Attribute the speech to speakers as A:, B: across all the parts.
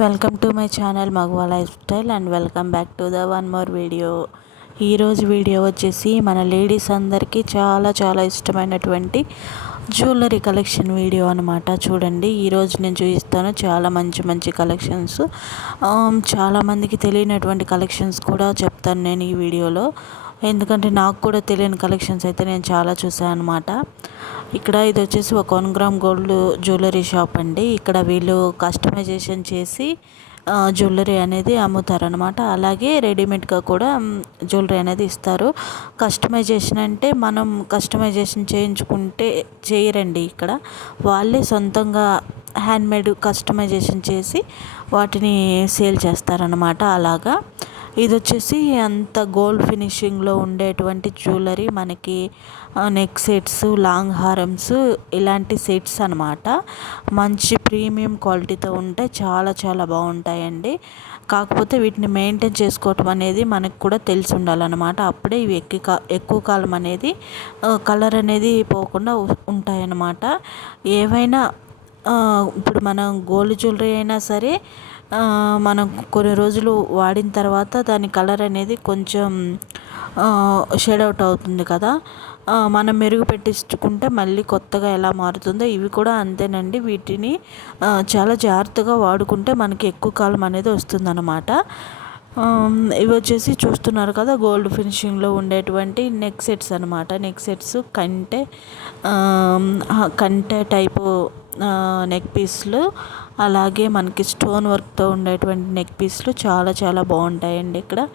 A: Welcome to my channel మగవా life style and welcome back to the one more video. ఈరోజు video వచ్చేసి మన ladies అందరికీ చాలా చాలా ఇష్టమైనటువంటి జ్యువెలరీ కలెక్షన్ వీడియో అనమాట చూడండి ఈరోజు నేను చూపిస్తాను చాలా మంచి మంచి కలెక్షన్స్. చాలామందికి తెలియనటువంటి కలెక్షన్స్ కూడా చెప్తాను నేను ఈ వీడియోలో. ఎందుకంటే నాకు కూడా తెలియని కలెక్షన్స్ అయితే నేను చాలా చూసాను అనమాట ఇక్కడ ఇది వచ్చేసి ఒక one gram gold jewellery shop అండి. ఇక్కడ వీళ్ళు కస్టమైజేషన్ చేసి జ్యువెలరీ అనేది అమ్ముతారనమాట అలాగే రెడీమేడ్గా కూడా జ్యువెలరీ అనేది ఇస్తారు. కస్టమైజేషన్ అంటే మనం కస్టమైజేషన్ చేయించుకుంటే చేయరండి ఇక్కడ. వాళ్ళే సొంతంగా హ్యాండ్మేడ్ కస్టమైజేషన్ చేసి వాటిని సేల్ చేస్తారనమాట అలాగా. ఇది వచ్చేసి అంత గోల్డ్ ఫినిషింగ్లో ఉండేటువంటి జ్యువెలరీ మనకి నెక్ సెట్స్ లాంగ్ హారమ్స్ ఇలాంటి సెట్స్ అనమాట మంచి ప్రీమియం క్వాలిటీతో ఉంటే చాలా చాలా బాగుంటాయండి. కాకపోతే వీటిని మెయింటైన్ చేసుకోవటం అనేది మనకు కూడా తెలిసి ఉండాలన్నమాట. అప్పుడే ఇవి ఎక్కువ ఎక్కువ కాలం అనేది కలర్ అనేది పోకుండా ఉంటాయన్నమాట. ఏవైనా ఇప్పుడు మనం గోల్డ్ జ్యువెలరీ అయినా సరే మనం కొన్ని రోజులు వాడిన తర్వాత దాని కలర్ అనేది కొంచెం షేడ్ అవుట్ అవుతుంది కదా. మనం మెరుగు పెట్టించుకుంటే మళ్ళీ కొత్తగా ఎలా మారుతుందో ఇవి కూడా అంతేనండి. వీటిని చాలా జాగ్రత్తగా వాడుకుంటే మనకి ఎక్కువ కాలం అనేది వస్తుందన్నమాట. ఇవి వచ్చేసి చూస్తున్నారు కదా గోల్డ్ ఫినిషింగ్లో ఉండేటువంటి నెక్ సెట్స్ అనమాట నెక్ సెట్స్ కంటే కంటే టైపు నెక్ పీస్లు అలాగే మనకి స్టోన్ వర్క్తో ఉండేటువంటి నెక్ పీస్లు చాలా చాలా బాగుంటాయండి ఇక్కడ.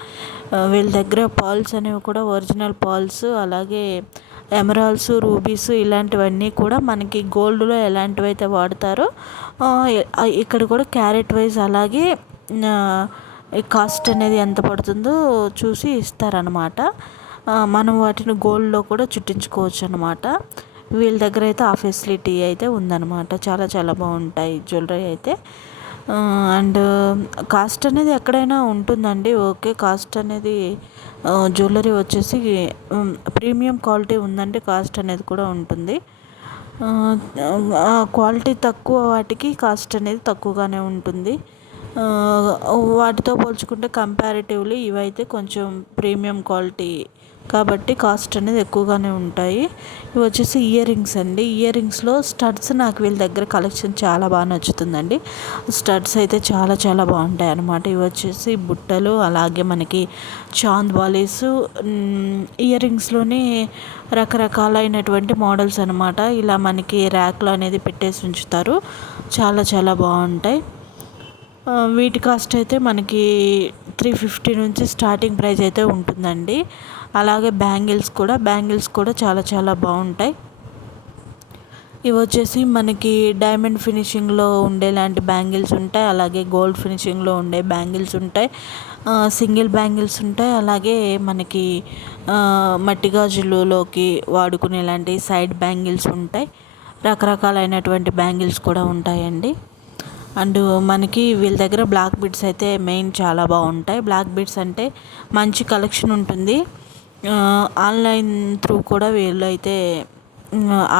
A: వీళ్ళ దగ్గర పాల్స్ అనేవి కూడా ఒరిజినల్ పాల్స్ అలాగే ఎమరాల్స్ రూబీస్ ఇలాంటివన్నీ కూడా మనకి గోల్డ్లో ఎలాంటివైతే వాడతారో ఇక్కడ కూడా క్యారెట్ వైజ్ అలాగే కాస్ట్ అనేది ఎంత పడుతుందో చూసి ఇస్తారనమాట మనం వాటిని గోల్డ్లో కూడా చుట్టించుకోవచ్చు అనమాట వీళ్ళ దగ్గర అయితే ఆ ఫెసిలిటీ అయితే ఉందన్నమాట. చాలా చాలా బాగుంటాయి జ్యువెలరీ అయితే. అండ్ కాస్ట్ అనేది ఎక్కడైనా ఉంటుందండి. ఓకే కాస్ట్ అనేది జ్యువెలరీ వచ్చేసి ప్రీమియం క్వాలిటీ ఉందంటే కాస్ట్ అనేది కూడా ఉంటుంది. క్వాలిటీ తక్కువ వాటికి కాస్ట్ అనేది తక్కువగానే ఉంటుంది. వాటితో పోల్చుకుంటే కంపారిటివ్లీ ఇవైతే కొంచెం ప్రీమియం క్వాలిటీ కాబట్టి కాస్ట్ అనేది ఎక్కువగానే ఉంటాయి. ఇవి వచ్చేసి ఇయర్ రింగ్స్ అండి. ఇయర్ రింగ్స్లో స్టడ్స్ నాకు వీళ్ళ దగ్గర కలెక్షన్ చాలా బాగా నచ్చుతుందండి. స్టడ్స్ అయితే చాలా చాలా బాగుంటాయి అన్నమాట. ఇవి వచ్చేసి బుట్టలు అలాగే మనకి చాంద్ బాలీస్ ఇయర్ రింగ్స్లోనే రకరకాలైనటువంటి మోడల్స్ అనమాట ఇలా మనకి ర్యాక్లో అనేది పెట్టేసి ఉంచుతారు. చాలా చాలా బాగుంటాయి. వీటి కాస్ట్ అయితే మనకి త్రీ ఫిఫ్టీ నుంచి స్టార్టింగ్ ప్రైస్ అయితే ఉంటుందండి. అలాగే బ్యాంగిల్స్ కూడా బ్యాంగిల్స్ కూడా చాలా చాలా బాగుంటాయి. ఇవి వచ్చేసి మనకి డైమండ్ ఫినిషింగ్లో ఉండేలాంటి బ్యాంగిల్స్ ఉంటాయి. అలాగే గోల్డ్ ఫినిషింగ్లో ఉండే బ్యాంగిల్స్ ఉంటాయి. సింగిల్ బ్యాంగిల్స్ ఉంటాయి. అలాగే మనకి మట్టి గాజులలోకి వాడుకునేలాంటి సైడ్ బ్యాంగిల్స్ ఉంటాయి. రకరకాలైనటువంటి బ్యాంగిల్స్ కూడా ఉంటాయండి. అండ్ మనకి వీళ్ళ దగ్గర బ్లాక్ బిట్స్ అయితే మెయిన్ చాలా బాగుంటాయి. బ్లాక్ బిట్స్ అంటే మంచి కలెక్షన్ ఉంటుంది. ఆన్లైన్ త్రూ కూడా వీళ్ళు అయితే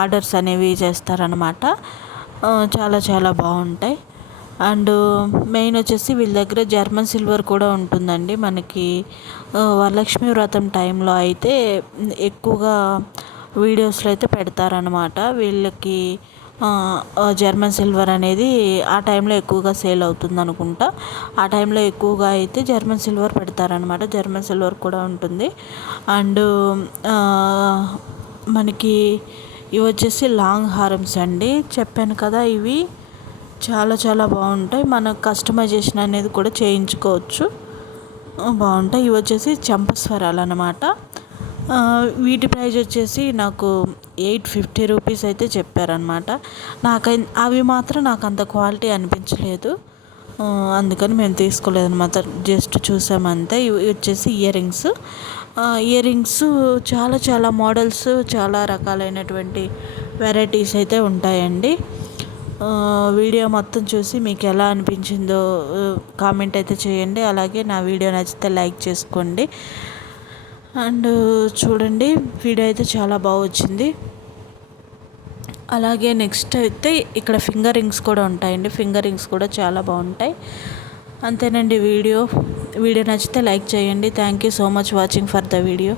A: ఆర్డర్స్ అనేవి చేస్తారనమాట చాలా చాలా బాగుంటాయి. అండ్ మెయిన్ వచ్చేసి వీళ్ళ దగ్గర జర్మన్ సిల్వర్ కూడా ఉంటుందండి మనకి. వరలక్ష్మి వ్రతం టైంలో అయితే ఎక్కువగా వీడియోస్లో అయితే పెడతారనమాట వీళ్ళకి జర్మన్ సిల్వర్ అనేది ఆ టైంలో ఎక్కువగా సేల్ అవుతుంది అనుకుంటా. ఆ టైంలో ఎక్కువగా అయితే జర్మన్ సిల్వర్ పెడతారనమాట జర్మన్ సిల్వర్ కూడా ఉంటుంది. అండ్ మనకి ఇవి వచ్చేసి లాంగ్ హారమ్స్ అండి. చెప్పాను కదా ఇవి చాలా చాలా బాగుంటాయి. మన కస్టమైజేషన్ అనేది కూడా చేయించుకోవచ్చు. బాగుంటాయి. ఇవి వచ్చేసి చంపస్వరాలు అనమాట వీటి ప్రైజ్ వచ్చేసి నాకు ఎయిట్ ఫిఫ్టీ రూపీస్ అయితే చెప్పారనమాట నాకు అవి మాత్రం నాకు అంత క్వాలిటీ అనిపించలేదు. అందుకని మేము తీసుకోలేదు అనమాట జస్ట్ చూసామంతే ఇవి వచ్చేసి ఇయర్ రింగ్స్ ఇయర్ రింగ్స్ చాలా చాలా మోడల్స్ చాలా రకాలైనటువంటి వెరైటీస్ అయితే ఉంటాయండి. వీడియో మొత్తం చూసి మీకు ఎలా అనిపించిందో కామెంట్ అయితే చేయండి. అలాగే నా వీడియో నచ్చితే లైక్ చేసుకోండి. అండ్ చూడండి వీడియో అయితే చాలా బాగా వచ్చింది. అలాగే నెక్స్ట్ అయితే ఇక్కడ ఫింగర్ రింగ్స్ కూడా ఉంటాయండి. ఫింగర్ రింగ్స్ కూడా చాలా బాగుంటాయి. అంతేనండి వీడియో. వీడియో నచ్చితే లైక్ చేయండి. Thank you so much watching for the video